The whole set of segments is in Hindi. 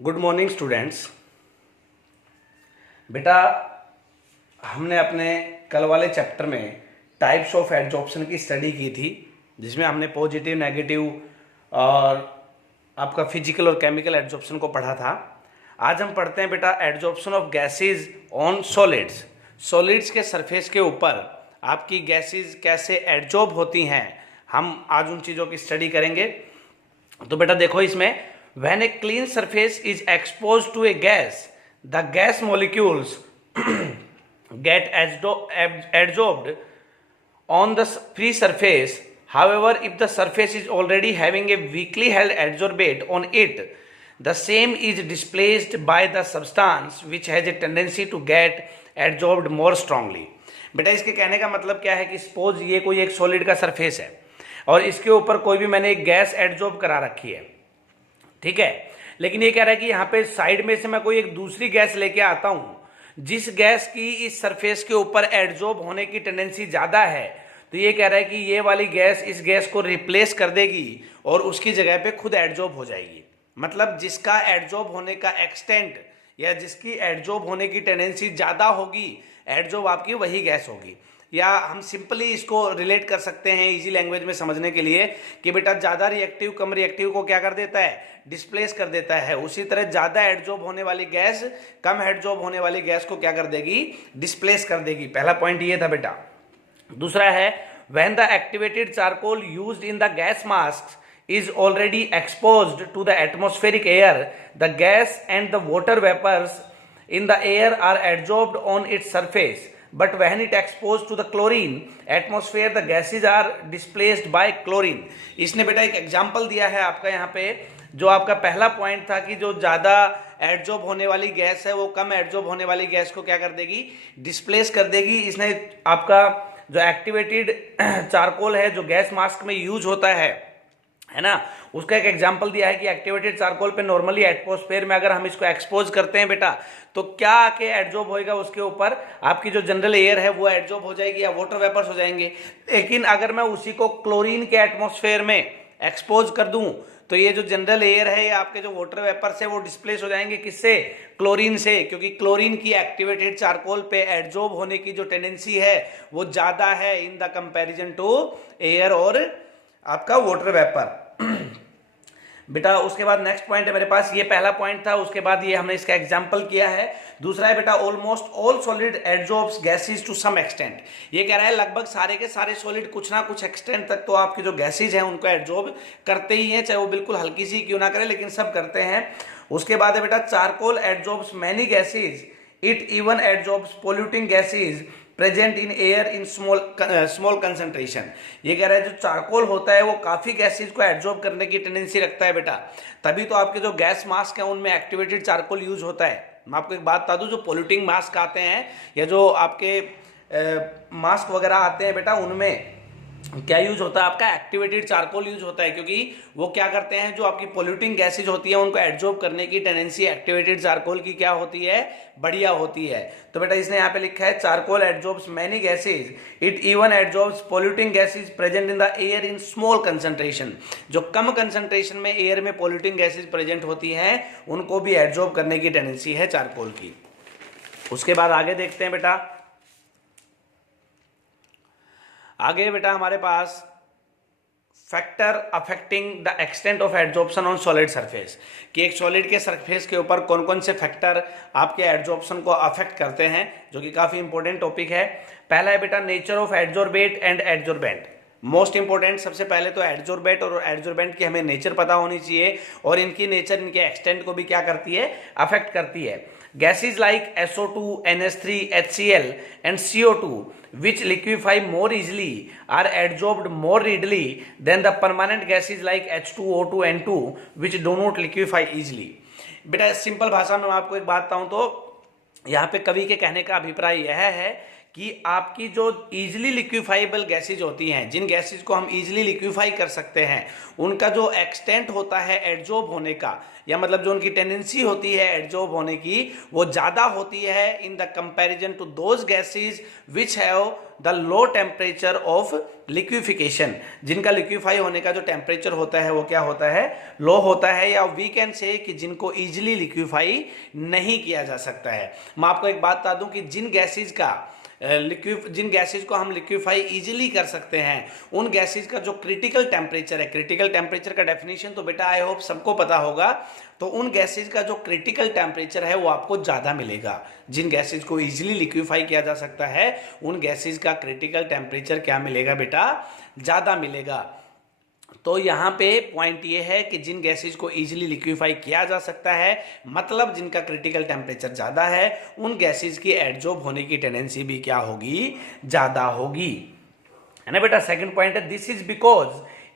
Good morning students. बेटा, हमने अपने कल वाले चैप्टर में टाइप्स ऑफ एडजॉर्प्शन की स्टडी की थी, जिसमें हमने पॉजिटिव, नेगेटिव और आपका फिजिकल और केमिकल एडजॉर्प्शन को पढ़ा था। आज हम पढ़ते हैं बेटा adsorption of gases on solids. Solids के सरफेस के ऊपर आपकी गैसेज कैसे एडजॉर्ब होती हैं, हम आज उन चीज़ों की स्टडी करेंगे। तो बेटा देखो, इसमें when a clean surface is exposed to a gas, the gas molecules get adsorbed on the free surface. However, if the surface is already having a weakly held adsorbate on it, the same is displaced by the substance which has a tendency to get adsorbed more strongly. बेटा इसके कहने का मतलब क्या है कि सपोज ये कोई एक सॉलिड का सरफेस है और इसके ऊपर कोई भी मैंने एक गैस एडजॉर्ब करा रखी है, ठीक है। लेकिन ये कह रहा है कि यहाँ पे साइड में से मैं कोई एक दूसरी गैस लेके आता हूं जिस गैस की इस सरफेस के ऊपर एडजॉर्ब होने की टेंडेंसी ज्यादा है, तो ये कह रहा है कि ये वाली गैस इस गैस को रिप्लेस कर देगी और उसकी जगह पे खुद एडजॉर्ब हो जाएगी। मतलब जिसका एडजॉर्ब होने का एक्सटेंट या जिसकी एडजॉर्ब होने की टेंडेंसी ज्यादा होगी, एडजॉर्ब आपकी वही गैस होगी। या हम सिंपली इसको रिलेट कर सकते हैं इजी लैंग्वेज में समझने के लिए कि बेटा ज्यादा रिएक्टिव कम रिएक्टिव को क्या कर देता है, डिस्प्लेस कर देता है। उसी तरह ज्यादा एडजॉर्ब होने वाली गैस कम एडजॉर्ब होने वाली गैस को क्या कर देगी, डिस्प्लेस कर देगी। पहला पॉइंट ये था बेटा। दूसरा है when the activated charcoal used in the gas masks is already exposed to the atmospheric air, the gas and the water vapors in the air are adsorbed on its surface. But when it exposed to the chlorine atmosphere, the gases are displaced by chlorine. इसने बेटा एक एग्जाम्पल दिया है आपका यहाँ पे। जो आपका पहला पॉइंट था कि जो ज्यादा एडजॉर्ब होने वाली गैस है वो कम एडजॉर्ब होने वाली गैस को क्या कर देगी, डिस्प्लेस कर देगी। इसने आपका जो एक्टिवेटेड चारकोल है जो गैस मास्क में यूज होता है ना, उसका एक एग्जांपल दिया है कि एक्टिवेटेड चारकोल पे नॉर्मली एटमॉस्फेयर में अगर हम इसको एक्सपोज करते हैं बेटा, तो क्या आके एडजॉर्ब होएगा उसके ऊपर, आपकी जो जनरल एयर है वो एडजॉर्ब हो जाएगी या वाटर वेपर्स हो जाएंगे। लेकिन अगर मैं उसी को क्लोरीन के एटमॉस्फेयर में एक्सपोज कर दूं तो ये जो जनरल एयर है या आपके जो वाटर वेपर्स है वो डिस्प्लेस हो जाएंगे। किससे, क्लोरीन से, क्योंकि क्लोरीन की एक्टिवेटेड चारकोल पे एडजॉर्ब होने की जो टेंडेंसी है वो ज्यादा है in the comparison to air और आपका वाटर वेपर। बेटा उसके बाद नेक्स्ट पॉइंट है मेरे पास, ये पहला पॉइंट था, उसके बाद ये हमने इसका एग्जांपल किया है। दूसरा है बेटा almost all solid adsorbs gases to some extent. ये कह रहा है लगभग सारे के सारे सॉलिड कुछ ना कुछ एक्सटेंट तक तो आपकी जो गैसेज हैं उनको एडजॉर्ब करते ही हैं, चाहे वो बिल्कुल हल्की सी क्यों ना करें, लेकिन सब करते हैं। उसके बाद है बेटा charcoal adsorbs many gases, it even adsorbs polluting gases present in air in small concentration. ये कह रहा है जो चारकोल होता है वो काफी गैसेज को एडजॉर्ब करने की टेंडेंसी रखता है बेटा, तभी तो आपके जो गैस मास्क है उनमें एक्टिवेटेड चारकोल यूज होता है। मैं आपको एक बात बता दूं, जो पोल्यूटिंग मास्क आते हैं या जो आपके मास्क वगैरह आते हैं बेटा, उनमें क्या यूज होता है, आपका एक्टिवेटेड चारकोल यूज होता है, क्योंकि वो क्या करते हैं जो आपकी पोल्यूटिंग गैसेज होती है उनको एडजॉर्ब करने की टेंडेंसी एक्टिवेटेड चारकोल की क्या होती है, बढ़िया होती है। तो बेटा इसने यहाँ पे लिखा है charcoal adsorbs many gases, it even adsorbs polluting gases present in the air in small concentration. जो कम कंसंट्रेशन में एयर में पोल्यूटिंग गैसेज प्रेजेंट होती हैं उनको भी एडजॉर्ब करने की टेंडेंसी है चारकोल की। उसके बाद आगे देखते हैं बेटा, आगे बेटा हमारे पास factor affecting the extent of adsorption on solid surface, कि एक सॉलिड के सरफेस के ऊपर कौन कौन से फैक्टर आपके एडजॉर्प्शन को अफेक्ट करते हैं, जो कि काफी इंपॉर्टेंट टॉपिक है। पहला है बेटा nature of adsorbate and adsorbent. Most important, सबसे पहले तो एडजॉर्बेट और एडजॉर्बेंट की हमें नेचर पता होनी चाहिए और इनकी नेचर इनके एक्सटेंट को भी क्या करती है, अफेक्ट करती है। Gases like SO2, NH3, HCl and CO2 which liquefy more easily are adsorbed more readily than the permanent gases like H2, O2, N2 which do not liquefy easily. बेटा सिंपल भाषा में मैं आपको एक बात बताऊं तो यहाँ पे कवि के कहने का अभिप्राय यह है कि आपकी जो इजीली लिक्विफाइबल गैसेज होती हैं, जिन गैसेज को हम इजीली लिक्विफाई कर सकते हैं, उनका जो एक्सटेंट होता है एडजॉर्ब होने का, या मतलब जो उनकी टेंडेंसी होती है एडजॉर्ब होने की, वो ज़्यादा होती है in the comparison to those gases which have the low temperature of liquefaction. जिनका लिक्विफाई होने का जो टेम्परेचर होता है वो क्या होता है, लो होता है, या वी कैन से कि जिनको इजीली लिक्विफाई नहीं किया जा सकता है। मैं आपको एक बात बता दूं कि जिन गैसेज को हम लिक्विफाई इजीली कर सकते हैं, उन गैसेज का जो क्रिटिकल टेम्परेचर है, क्रिटिकल टेम्परेचर का डेफिनेशन तो बेटा आई होप सबको पता होगा, तो उन गैसेज का जो क्रिटिकल टेम्परेचर है वो आपको ज़्यादा मिलेगा। जिन गैसेज को इजीली लिक्विफाई किया जा सकता है, उन गैसेज का क्रिटिकल टेम्परेचर क्या मिलेगा बेटा, ज़्यादा मिलेगा। तो यहाँ पे पॉइंट ये है कि जिन गैसेज को इजीली लिक्विफाई किया जा सकता है, मतलब जिनका क्रिटिकल टेम्परेचर ज़्यादा है, उन गैसेज की एडजॉर्ब होने की टेंडेंसी भी क्या होगी, ज़्यादा होगी, है ना बेटा। सेकंड पॉइंट है, this is because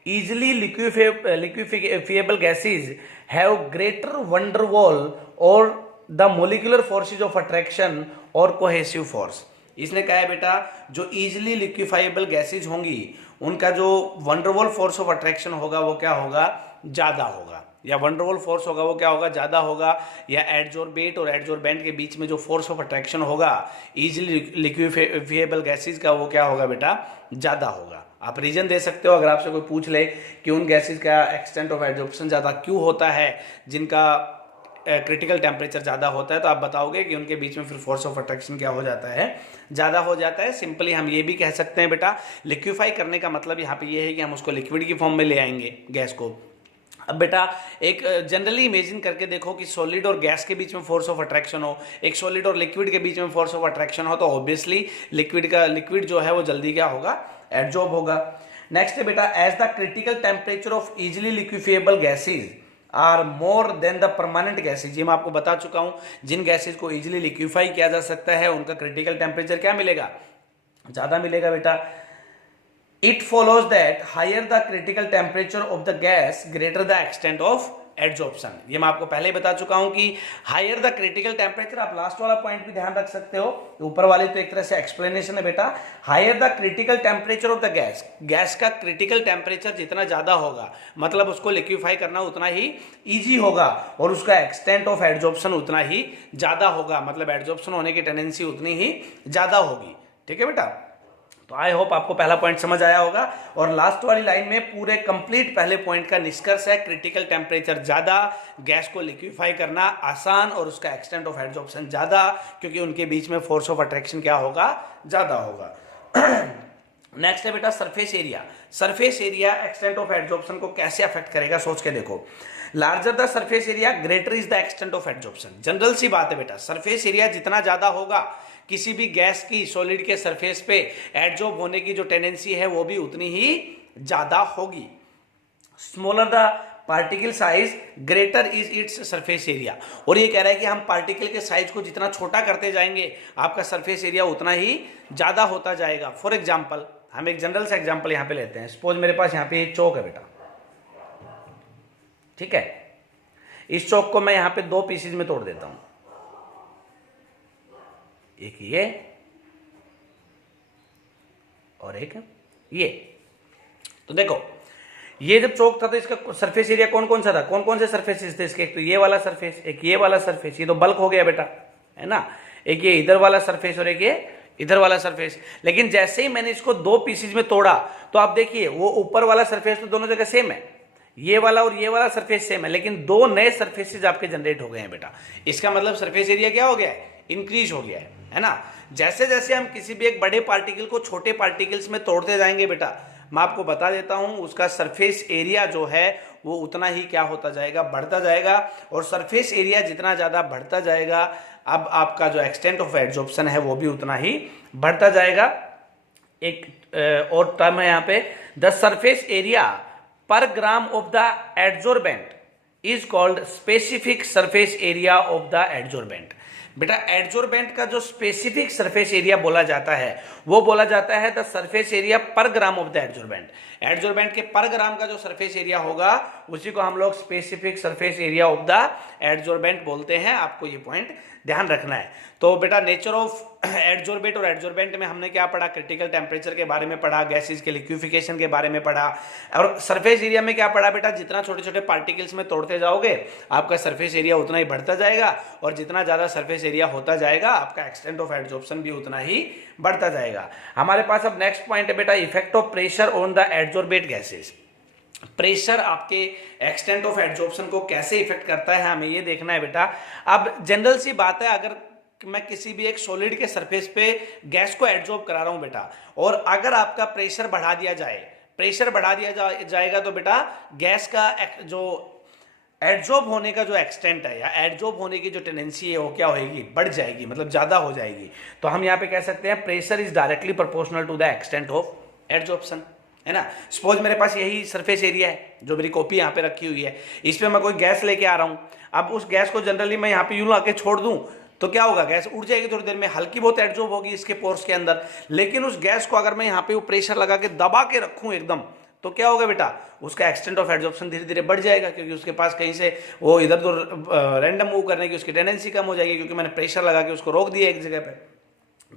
easily liquefiable gases have greater van der Waals और the molecular forces of attraction और कोहेसिव फोर्स। इसने कहा है बेटा, जो इजिली लिक्विफाइबल गैसेज होंगी, उनका जो वंडरवॉल फोर्स ऑफ अट्रैक्शन होगा वो क्या होगा, ज़्यादा होगा, या वंडरवॉल फोर्स होगा वो क्या होगा, ज़्यादा होगा, या एडजॉर्बेट और एडजॉर्बेंट के बीच में जो फोर्स ऑफ अट्रैक्शन होगा इजिली लिक्विफिएबल गैसेज का, वो क्या होगा बेटा, ज़्यादा होगा। आप रीजन दे सकते हो, अगर आपसे कोई पूछ ले कि उन गैसेज का एक्सटेंट ऑफ एडजॉर्प्शन ज़्यादा क्यों होता है, जिनका क्रिटिकल टेम्परेचर ज़्यादा होता है, तो आप बताओगे कि उनके बीच में फिर फोर्स ऑफ अट्रैक्शन क्या हो जाता है, ज़्यादा हो जाता है। सिंपली हम ये भी कह सकते हैं बेटा, लिक्विफाई करने का मतलब यहाँ पे ये है कि हम उसको लिक्विड की फॉर्म में ले आएंगे गैस को। अब बेटा एक जनरली इमेजिन करके देखो कि सॉलिड और गैस के बीच में फोर्स ऑफ अट्रैक्शन हो, एक सॉलिड और लिक्विड के बीच में फोर्स ऑफ अट्रैक्शन हो, तो ऑब्वियसली लिक्विड जो है वो जल्दी क्या होगा, एडजॉर्ब होगा। नेक्स्ट है बेटा, as the critical temperature of easily liquefiable gases are more than the permanent gases. ये मैं आपको बता चुका हूं, जिन गैसेज को इजिली लिक्विफाई किया जा सकता है उनका क्रिटिकल टेम्परेचर क्या मिलेगा, ज्यादा मिलेगा बेटा। It follows that higher the critical temperature of the gas greater the extent of adsorption. ये मैं आपको पहले ही बता चुका हूं कि हायर द क्रिटिकल टेम्परेचर, आप लास्ट वाला पॉइंट भी ध्यान रख सकते हो, ऊपर वाले तो एक तरह से एक्सप्लेनेशन है बेटा। Higher the critical temperature of the gas, gas का क्रिटिकल टेम्परेचर जितना ज्यादा होगा, मतलब उसको लिक्विफाई करना उतना ही इजी होगा, और उसका एक्सटेंट ऑफ एडजॉर्प्शन उतना ही ज्यादा होगा, मतलब एडजॉर्प्शन होने की टेंडेंसी उतनी ही ज्यादा होगी। ठीक है बेटा, तो आई होप आपको पहला पॉइंट समझ आया होगा। और लास्ट वाली लाइन में पूरे कंप्लीट पहले पॉइंट का निष्कर्ष है, क्रिटिकल टेम्परेचर ज्यादा, गैस को लिक्विफाई करना आसान, और उसका एक्सटेंट ऑफ एडजॉर्प्शन ज्यादा, क्योंकि उनके बीच में फोर्स ऑफ अट्रैक्शन क्या होगा, ज्यादा होगा। नेक्स्ट है बेटा surface area. Surface area extent of adsorption को कैसे अफेक्ट करेगा, सोच के देखो। Larger the surface area greater is the extent of adsorption. General सी बात है बेटा, सरफेस एरिया जितना ज्यादा होगा, किसी भी गैस की सॉलिड के सरफेस पे एडजॉर्ब होने की जो टेंडेंसी है वो भी उतनी ही ज्यादा होगी। Smaller the particle size greater is its surface area. और ये कह रहा है कि हम पार्टिकल के साइज को जितना छोटा करते जाएंगे, आपका सरफेस एरिया उतना ही ज्यादा होता जाएगा। फॉर एग्जाम्पल, हम एक जनरल सा एग्जाम्पल यहां पे लेते हैं। सपोज मेरे पास यहाँ पे एक चौक है बेटा, ठीक है, इस चौक को मैं यहां पे दो पीसेज में तोड़ देता हूं, एक ये और एक ये। तो देखो, ये जब चौक था तो इसका सरफेस एरिया कौन कौन सा था, कौन कौन से सरफेसेस थे इसके, एक तो ये वाला सरफेस, एक ये वाला सरफेस, ये तो बल्क हो गया बेटा, है ना, एक ये इधर वाला सरफेस और एक ये इधर वाला सरफेस। लेकिन जैसे ही मैंने इसको दो पीसेज में तोड़ा, तो आप देखिए वो ऊपर वाला सरफेस तो दोनों जगह सेम है, ये वाला और ये वाला सरफेस सेम है, लेकिन दो नए सरफेसेज आपके जनरेट हो गए हैं बेटा। इसका मतलब सरफेस एरिया क्या हो गया है, इंक्रीज हो गया है ना। जैसे जैसे हम किसी भी एक बड़े पार्टिकल को छोटे पार्टिकल्स में तोड़ते जाएंगे बेटा, मैं आपको बता देता हूं, उसका सरफेस एरिया जो है वो उतना ही क्या होता जाएगा, बढ़ता जाएगा। और सरफेस एरिया जितना ज्यादा बढ़ता जाएगा, अब आपका जो एक्सटेंट ऑफ एडजॉर्प्शन है वो भी उतना ही बढ़ता जाएगा। एक और टर्म है यहाँ पे, द सरफेस एरिया पर gram of the adsorbent is called specific surface area of the adsorbent. बेटा एडजॉर्बेंट का जो स्पेसिफिक सरफेस एरिया बोला जाता है वो बोला जाता है द सरफेस एरिया पर gram of the adsorbent. Adsorbent के पर ग्राम का जो सरफेस एरिया होगा उसी को हम लोग specific surface area of the adsorbent बोलते हैं। आपको ये पॉइंट ध्यान रखना है। तो बेटा नेचर ऑफ एडजॉर्बेंट और एडजॉर्बेंट में हमने क्या पढ़ा, क्रिटिकल टेम्परेचर के बारे में पढ़ा, गैसेस के लिक्विफिकेशन के बारे में पढ़ा, और सरफेस एरिया में क्या पढ़ा बेटा, जितना छोटे छोटे पार्टिकल्स में तोड़ते जाओगे आपका सरफेस एरिया उतना ही बढ़ता जाएगा, और जितना ज्यादा सरफेस एरिया होता जाएगा आपका एक्सटेंट ऑफ एडजॉर्प्शन भी उतना ही बढ़ता जाएगा। हमारे पास अब नेक्स्ट पॉइंट है बेटा, effect of pressure on the adsorbate gases. Pressure आपके एक्सटेंट ऑफ एडजॉर्प्शन को कैसे इफेक्ट करता है हमें ये देखना है बेटा। अब जनरल सी बात है, अगर मैं किसी भी एक सॉलिड के सरफेस पे गैस को एडजॉर्ब करा रहा हूं बेटा, और अगर आपका प्रेशर बढ़ा दिया जाए, प्रेशर बढ़ा दिया जाएगा तो बेटा गैस का जो एडजॉर्ब होने का जो एक्सटेंट है या एडजॉर्ब होने की जो टेंडेंसी है वो क्या होगी, बढ़ जाएगी, मतलब ज्यादा हो जाएगी। तो हम यहाँ पे कह सकते हैं pressure is directly proportional to the extent of adsorption, है ना। सपोज मेरे पास यही सरफेस एरिया है, जो मेरी कॉपी यहाँ पे रखी हुई है, इस पे मैं कोई गैस लेके आ रहा हूँ। अब उस गैस को जनरली मैं यहाँ पे यूं आके छोड़ दूं तो क्या होगा, गैस उड़ जाएगी थोड़ी देर में, हल्की बहुत एडजॉर्ब होगी इसके पोर्स के अंदर। लेकिन उस गैस को अगर मैं यहाँ पे प्रेशर लगा के दबा के रखूं एकदम, तो क्या होगा बेटा, उसका एक्सटेंट ऑफ एडजॉर्प्शन धीरे धीरे बढ़ जाएगा, क्योंकि उसके पास कहीं से वो इधर उधर रैंडम मूव करने की उसकी टेंडेंसी कम हो जाएगी, क्योंकि मैंने प्रेशर लगा के उसको रोक दिया एक जगह पे।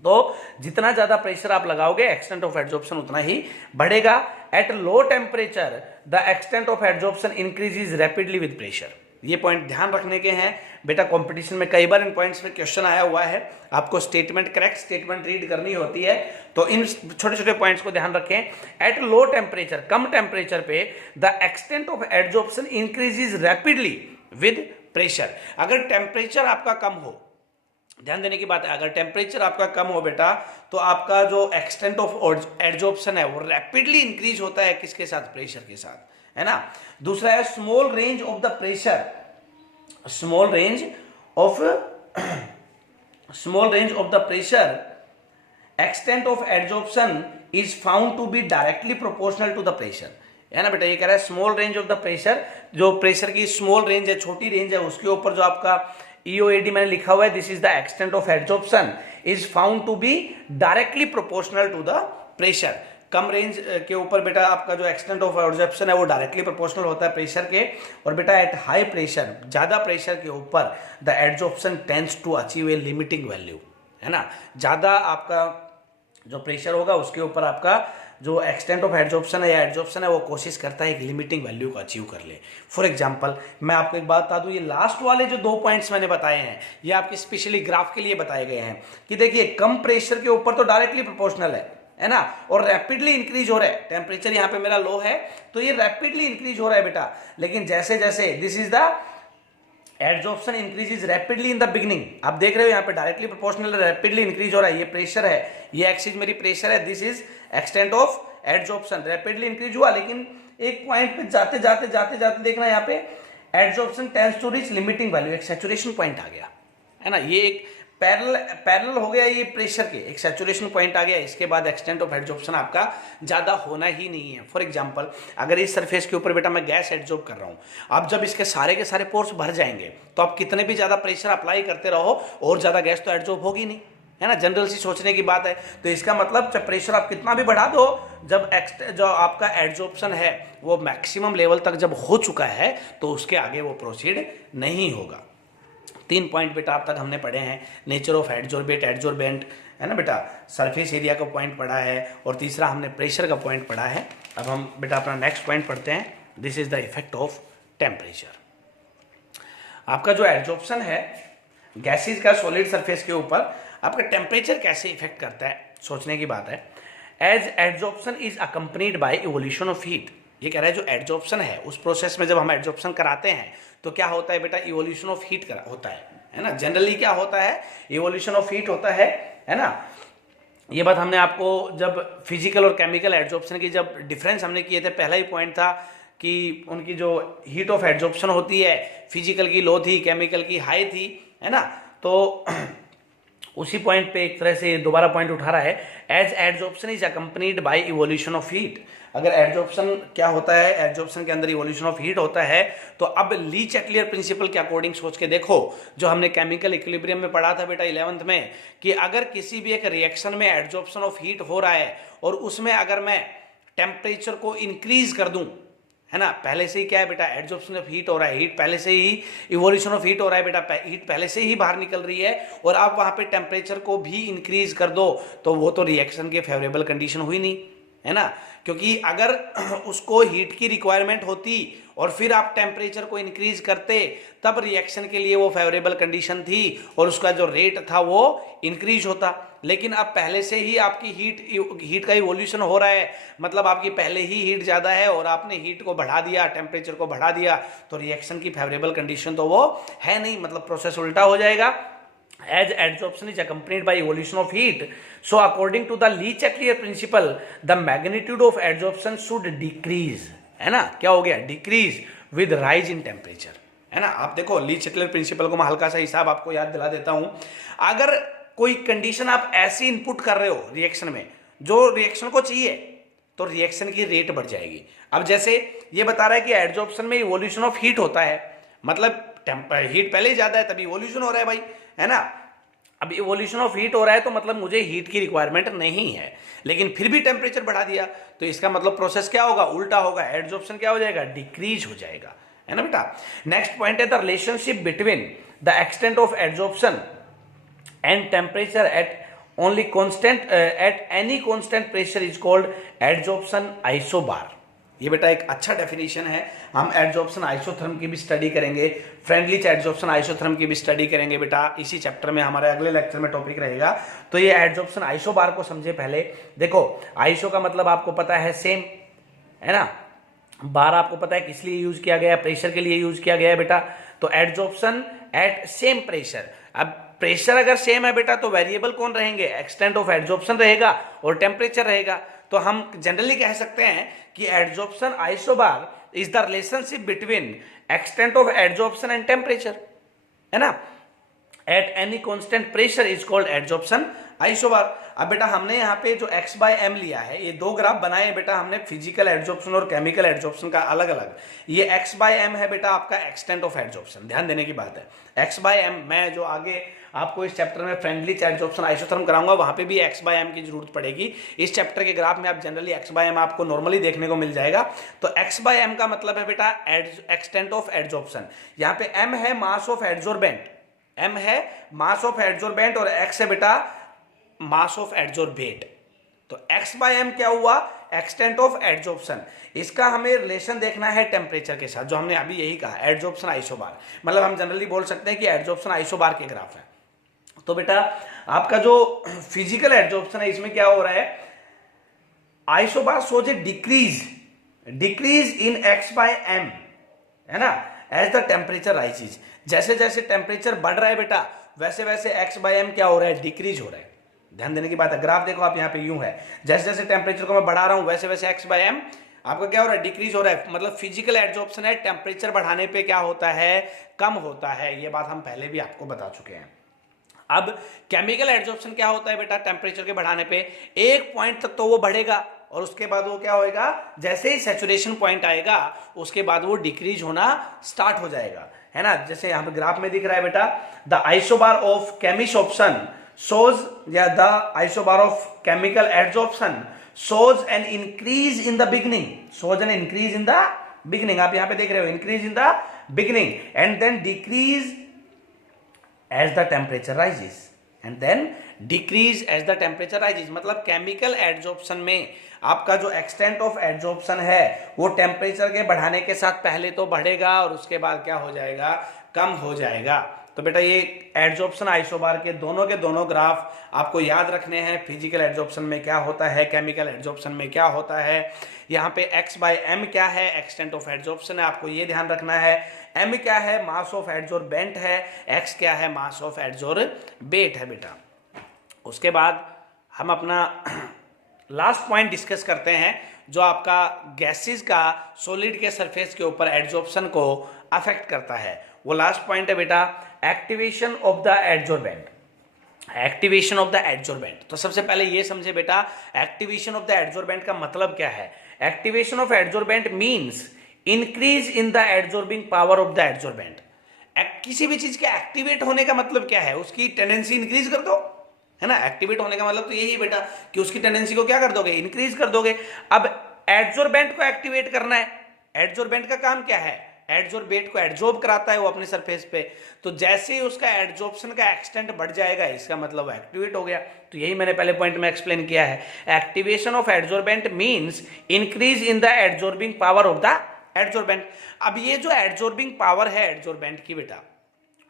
तो जितना ज्यादा प्रेशर आप लगाओगे एक्सटेंट ऑफ एडजॉर्प्शन उतना ही बढ़ेगा। Eight low temperature the extent of adsorption increases rapidly with pressure. ये पॉइंट ध्यान रखने के हैं बेटा, कंपटीशन में कई बार इन पॉइंट्स में क्वेश्चन आया हुआ है, आपको स्टेटमेंट करेक्ट स्टेटमेंट रीड करनी होती है, तो इन छोटे छोटे पॉइंट्स को ध्यान रखें। एट लो टेम्परेचर, कम टेम्परेचर पे the extent of adsorption increases rapidly with pressure. अगर टेम्परेचर आपका कम हो, ध्यान देने की बात है, अगर टेम्परेचर आपका कम हो बेटा तो आपका जो एक्सटेंट ऑफ एडजॉर्प्शन है वो रैपिडली इंक्रीज होता है, किसके साथ, प्रेशर के साथ, है ना। दूसरा है small range of the pressure, small range of the pressure extent of adsorption is found to be directly proportional to the pressure, है ना बेटा। ये कह रहा है small range of the pressure, जो प्रेशर की स्मॉल रेंज है, छोटी रेंज है, उसके ऊपर जो आपका EOAD मैंने लिखा हुआ है, this is the extent of adsorption is found to be directly proportional to the pressure. कम रेंज के ऊपर बेटा आपका जो एक्सटेंट ऑफ एडजॉर्प्शन है वो डायरेक्टली प्रोपोर्शनल होता है प्रेशर के, और बेटा एट हाई प्रेशर, ज्यादा प्रेशर के ऊपर the adsorption tends to achieve a limiting value, है ना। ज्यादा आपका जो प्रेशर होगा उसके ऊपर आपका जो एक्सटेंट ऑफ एडजॉर्प्शन है या एडजॉर्प्शन है वो कोशिश करता है एक लिमिटिंग वैल्यू को अचीव कर ले। फॉर एग्जांपल मैं आपको एक बात बता दूं, ये लास्ट वाले जो 2 पॉइंट्स मैंने बताए हैं ये आपके स्पेशली ग्राफ के लिए बताए गए हैं कि देखिए कम प्रेशर के ऊपर तो डायरेक्टली प्रोपोर्शनल है ना, और रैपिडली इंक्रीज हो रहा है, टेम्परेचर यहाँ पे मेरा लो है तो ये रैपिडली इंक्रीज हो रहा है बेटा। लेकिन जैसे जैसे this is the adsorption increases rapidly in the beginning, आप देख रहे हो यहाँ पे डायरेक्टली प्रोपोर्शनल रैपिडली इंक्रीज हो रहा है, ये प्रेशर है, ये एक्सिस मेरी प्रेशर है, this is extent of adsorption, rapidly increase हुआ। लेकिन एक पॉइंट पे जाते जाते जाते जाते देखना यहाँ पे adsorption tends to reach limiting value, एक सैचुरेशन पॉइंट आ गया, है ना। ये एक पैरेलल हो गया, ये प्रेशर के एक सैचुरेशन पॉइंट आ गया, इसके बाद एक्सटेंट ऑफ एडजॉर्प्शन आपका ज्यादा होना ही नहीं है। फॉर एग्जांपल अगर इस सरफेस के ऊपर बेटा मैं गैस एडजॉर्ब कर रहा हूं, अब जब इसके सारे के सारे पोर्स भर जाएंगे तो आप कितने भी ज्यादा प्रेशर अप्लाई करते रहो और ज्यादा गैस तो एडजॉर्ब होगी नहीं, है ना। जनरल सी सोचने की बात है। तो इसका मतलब जब प्रेशर आप कितना भी बढ़ा दो, जब जो आपका एडजॉर्प्शन है वो मैक्सिमम लेवल तक जब हो चुका है तो उसके आगे वो प्रोसीड नहीं होगा। 3 पॉइंट बेटा अब तक हमने पढ़े हैं, नेचर ऑफ एडजॉर्बेट, एडजॉर्बेंट, है ना बेटा, सरफेस एरिया का पॉइंट पढ़ा है, और तीसरा हमने प्रेशर का पॉइंट पढ़ा है। अब हम बेटा अपना नेक्स्ट पॉइंट पढ़ते हैं, this is the effect of temperature. आपका जो एडजॉर्प्शन है गैसेस का सॉलिड सरफेस के ऊपर आपका टेम्परेचर कैसे इफेक्ट करता है, सोचने की बात है। As adsorption is accompanied by evolution of heat, ये कह रहा है जो एडजॉर्प्शन है उस प्रोसेस में जब हम एडजॉर्प्शन कराते हैं तो क्या होता है बेटा, इवोल्यूशन ऑफ हीट होता है ना। जनरली क्या होता है, इवोल्यूशन ऑफ हीट होता है ना। ये बात हमने आपको जब फिजिकल और केमिकल एडजॉर्प्शन की जब डिफरेंस हमने किए थे, पहला ही पॉइंट था कि उनकी जो हीट ऑफ एडजॉर्प्शन होती है फिजिकल की लो थी, केमिकल की हाई थी, है ना। तो उसी पॉइंट पे एक तरह से दोबारा पॉइंट उठा रहा है, as adsorption is accompanied by evolution of heat. अगर एडजॉर्प्शन क्या होता है, एडजॉर्प्शन के अंदर इवोल्यूशन ऑफ हीट होता है, तो अब ली चैटलियर प्रिंसिपल के अकॉर्डिंग सोच के देखो, जो हमने केमिकल इक्विलिब्रियम में पढ़ा था बेटा 11th में, कि अगर किसी भी एक रिएक्शन में एडजॉर्प्शन ऑफ हीट हो रहा है और उसमें अगर मैं टेम्परेचर को इंक्रीज कर दूं, है ना, पहले से ही क्या है बेटा, एडजॉर्प्शन ऑफ हीट हो रहा है, हीट पहले से ही, इवोल्यूशन ऑफ हीट हो रहा है बेटा, हीट पहले से ही बाहर निकल रही है, और आप वहां पे टेम्परेचर को भी इंक्रीज कर दो तो वो तो रिएक्शन के फेवरेबल कंडीशन हुई नहीं, है ना, क्योंकि अगर उसको हीट की रिक्वायरमेंट होती और फिर आप टेम्परेचर को इंक्रीज करते तब रिएक्शन के लिए वो फेवरेबल कंडीशन थी और उसका जो रेट था वो इंक्रीज होता। लेकिन अब पहले से ही आपकी हीट का इवोल्यूशन हो रहा है, मतलब आपकी पहले ही हीट ज़्यादा है और आपने हीट को बढ़ा दिया, टेम्परेचर को बढ़ा दिया, तो रिएक्शन की फेवरेबल कंडीशन तो वो है नहीं, मतलब प्रोसेस उल्टा हो जाएगा। As adsorption is accompanied by evolution of heat, so according to the Lee-Chatelier principle, the magnitude of adsorption should decrease, है ना, क्या हो गया, decrease with rise in temperature, है ना। आप देखो ली चैटलर प्रिंसिपल को मैं हल्का सा हिसाब आपको याद दिला देता हूं। अगर कोई कंडीशन आप ऐसी इनपुट कर रहे हो रिएक्शन में जो रिएक्शन को चाहिए, तो रिएक्शन की रेट बढ़ जाएगी। अब जैसे ये बता रहा है कि एडजॉर्प्शन में इवोल्यूशन ऑफ हीट होता है, मतलब हीट पहले ही ज्यादा है तभी इवोल्यूशन हो रहा है भाई, है ना। अब इवोल्यूशन ऑफ हीट हो रहा है तो मतलब मुझे हीट की रिक्वायरमेंट नहीं है, लेकिन फिर भी टेम्परेचर बढ़ा दिया तो इसका मतलब प्रोसेस क्या होगा, उल्टा होगा, एडजॉर्प्शन क्या हो जाएगा, डिक्रीज हो जाएगा, है ना बेटा। नेक्स्ट पॉइंट है the relationship between the extent of adsorption and temperature at only constant at any constant pressure is called adsorption isobar. ये बेटा एक अच्छा डेफिनेशन है। हम एडजॉर्प्शन आइसोथर्म की भी स्टडी करेंगे, फ्रेंडली एडजॉर्प्शन आइसोथर्म की भी स्टडी करेंगे बेटा, इसी चैप्टर में हमारे अगले लेक्चर में टॉपिक रहेगा। तो ये एडजॉर्प्शन आइसोबार को समझे पहले। देखो आइसो का मतलब आपको पता है सेम, है ना, बार आपको पता है किस लिए यूज किया गया, प्रेशर के लिए यूज किया गया है बेटा। तो एडजॉर्प्शन एट सेम प्रेशर, अब प्रेशर अगर सेम है बेटा तो वेरिएबल कौन रहेंगे, एक्सटेंट ऑफ एडजॉर्प्शन रहेगा और टेम्परेचर रहेगा। तो हम जनरली कह सकते हैं कि adsorption isobar is the relationship between extent of adsorption and temperature, है ना, at any constant pressure is called adsorption isobar. अब बेटा हमने यहाँ पे जो x बाय एम लिया है, ये दो ग्राफ बनाए हैं बेटा हमने, फिजिकल एडजॉर्प्शन और केमिकल एडजॉर्प्शन का अलग अलग। ये x बाय एम है बेटा आपका एक्सटेंट ऑफ एडजॉर्प्शन, ध्यान देने की बात है। x बाय एम मैं जो आगे आपको इस चैप्टर में फ्रेंडली एडजॉर्प्शन आइसोथर्म कराऊंगा वहां पे भी x बाय एम की जरूरत पड़ेगी। इस चैप्टर के ग्राफ में आप जनरली x बाय एम आपको नॉर्मली देखने को मिल जाएगा। तो x बाय एम का मतलब है बेटा एक्सटेंट ऑफ एडजॉर्प्शन। यहाँ पे m है मास ऑफ एडजॉर्बेंट, m है मास ऑफ एडजॉर्बेंट और x है बेटा मास ऑफ एडजॉर्बेट। तो x बाय एम क्या हुआ, एक्सटेंट ऑफ एडजॉर्प्शन। इसका हमें रिलेशन देखना है टेम्परेचर के साथ, जो हमने अभी यही कहा एडजॉर्प्शन आइसोबार, मतलब हम जनरली बोल सकते हैं कि एडजॉर्प्शन आइसोबार के ग्राफ है। तो बेटा आपका जो फिजिकल एडजॉर्प्शन है इसमें क्या हो रहा है, isobar shows a decrease in x by M, है ना, एज द टेम्परेचर राइजेज। जैसे जैसे टेम्परेचर बढ़ रहा है बेटा वैसे वैसे x बाय एम क्या हो रहा है, डिक्रीज हो रहा है। ध्यान देने की बात है, ग्राफ देखो आप यहाँ पे यूं है, जैसे जैसे टेम्परेचर को मैं बढ़ा रहा हूं वैसे वैसे x बाय एम आपका क्या हो रहा है, डिक्रीज हो रहा है। मतलब फिजिकल एडजॉर्प्शन है, टेम्परेचर बढ़ाने पे क्या होता है, कम होता है। ये बात हम पहले भी आपको बता चुके हैं। अब केमिकल एडजॉर्प्शन क्या होता है बेटा, टेम्परेचर के बढ़ाने पे एक पॉइंट तक तो वो बढ़ेगा और उसके बाद वो क्या होएगा, जैसे ही सैचुरेशन पॉइंट आएगा उसके बाद वो डिक्रीज होना स्टार्ट हो जाएगा, है ना। जैसे यहाँ पे ग्राफ में दिख रहा है बेटा, the isobar of chemisorption shows या the isobar of chemical adsorption shows an increase in the beginning, आप यहां पे देख रहे हो increase in the beginning and then decrease as the temperature rises, मतलब केमिकल एडजॉर्प्शन में आपका जो एक्सटेंट ऑफ एडजॉर्प्शन है वो टेम्परेचर के बढ़ाने के साथ पहले तो बढ़ेगा और उसके बाद क्या हो जाएगा, कम हो जाएगा। तो बेटा ये एडजॉर्प्शन आइसोबार के दोनों ग्राफ आपको याद रखने हैं। फिजिकल एडजॉर्प्शन में क्या होता है, केमिकल एडजॉर्प्शन में क्या होता है। यहाँ पे x बाय एम क्या है, एक्सटेंट ऑफ एडजॉर्प्शन है, आपको ये ध्यान रखना है। m क्या है, मास ऑफ एडजॉर्बेंट है, x क्या है, मास ऑफ एडजॉर्बेट है बेटा। उसके बाद हम अपना लास्ट पॉइंट डिस्कस करते हैं जो आपका गैसेस का सॉलिड के सरफेस के ऊपर एडजॉर्प्शन को अफेक्ट करता है। वो लास्ट पॉइंट है बेटा एक्टिवेशन ऑफ द एडजॉर्बेंट। तो सबसे पहले ये समझे बेटा एक्टिवेशन ऑफ द एडजॉर्बेंट का मतलब क्या है। Activation of adsorbent means increase in the adsorbing power of the adsorbent. किसी भी चीज के एक्टिवेट होने का मतलब क्या है, उसकी टेंडेंसी इंक्रीज कर दो, है ना। एक्टिवेट होने का मतलब तो यही बेटा कि उसकी टेंडेंसी को क्या कर दोगे, इंक्रीज कर दोगे। अब एडजॉर्बेंट को एक्टिवेट करना है। एडजॉर्बेंट का काम क्या है, एडजॉर्बेंट को एडजॉर्ब कराता है वो अपने सरफेस पे। तो जैसे ही उसका एडजॉर्प्शन का एक्सटेंट बढ़ जाएगा, इसका मतलब वो एक्टिवेट हो गया। तो यही मैंने पहले पॉइंट में एक्सप्लेन किया है, activation of adsorbent means increase in the adsorbing power of the adsorbent. अब ये जो एडजॉर्बिंग पावर है एडजॉर्बेंट की बेटा,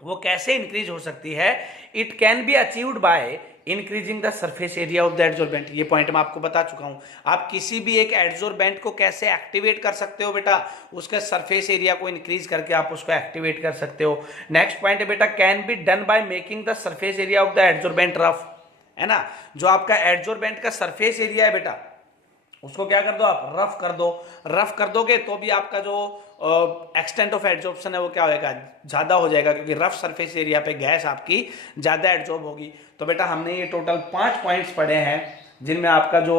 वो कैसे इंक्रीज हो सकती है, it can be achieved by increasing the surface area of the adsorbent. ये पॉइंट मैं आपको बता चुका हूं। आप किसी भी एक एडजॉर्बेंट को कैसे एक्टिवेट कर सकते हो बेटा, उसके सरफेस एरिया को इंक्रीज करके आप उसको एक्टिवेट कर सकते हो। नेक्स्ट पॉइंट है बेटा, can be done by making the surface area of the adsorbent rough, है ना। जो आपका एडजॉर्बेंट का सरफेस एरिया है बेटा, उसको क्या कर दो आप, रफ कर दो। रफ कर दोगे तो भी आपका जो एक्सटेंट ऑफ एडजॉर्प्शन है वो क्या होएगा, ज्यादा हो जाएगा, क्योंकि रफ सरफेस एरिया पे गैस आपकी ज्यादा एडजॉर्ब होगी। तो बेटा हमने ये टोटल 5 पॉइंट्स पढ़े हैं जिनमें आपका जो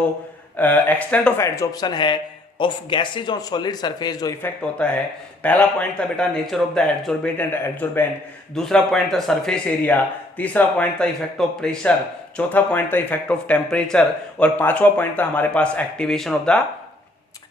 एक्सटेंट ऑफ एडजॉर्प्शन है of gases on solid surface जो इफेक्ट होता है। पहला पॉइंट था बेटा nature of the adsorbent and adsorbent, दूसरा पॉइंट था सरफेस एरिया, तीसरा पॉइंट था इफेक्ट ऑफ प्रेशर, चौथा पॉइंट था इफेक्ट ऑफ टेम्परेचर, और पांचवा पॉइंट था हमारे पास एक्टिवेशन ऑफ द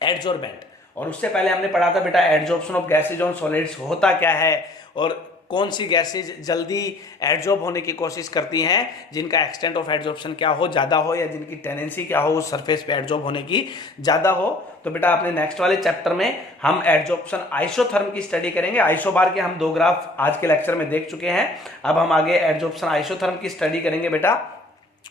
एडजॉर्बेंट। और उससे पहले हमने पढ़ा था बेटा adsorption of gases on solids होता क्या है, और कौन सी गैसेज जल्दी एडजॉर्ब होने की कोशिश करती हैं, जिनका एक्सटेंट ऑफ एडजॉर्प्शन क्या हो, ज्यादा हो, या जिनकी टेंडेंसी क्या हो उस सरफेस पे एडजॉर्ब होने की ज्यादा हो। तो बेटा अपने नेक्स्ट वाले चैप्टर में हम एडजॉर्प्शन आइसोथर्म की स्टडी करेंगे। आइसोबार के हम 2 ग्राफ आज के लेक्चर में देख चुके हैं, अब हम आगे एडजॉर्प्शन आइसोथर्म की स्टडी करेंगे बेटा।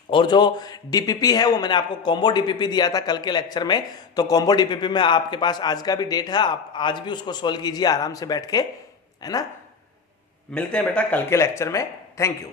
और जो डीपीपी है वो मैंने आपको कॉम्बो डीपीपी दिया था कल के लेक्चर में, तो कॉम्बो डीपीपी में आपके पास आज का भी डेट है, आप आज भी उसको सोल्व कीजिए आराम से बैठ के, है ना। मिलते हैं बेटा कल के लेक्चर में, थैंक यू।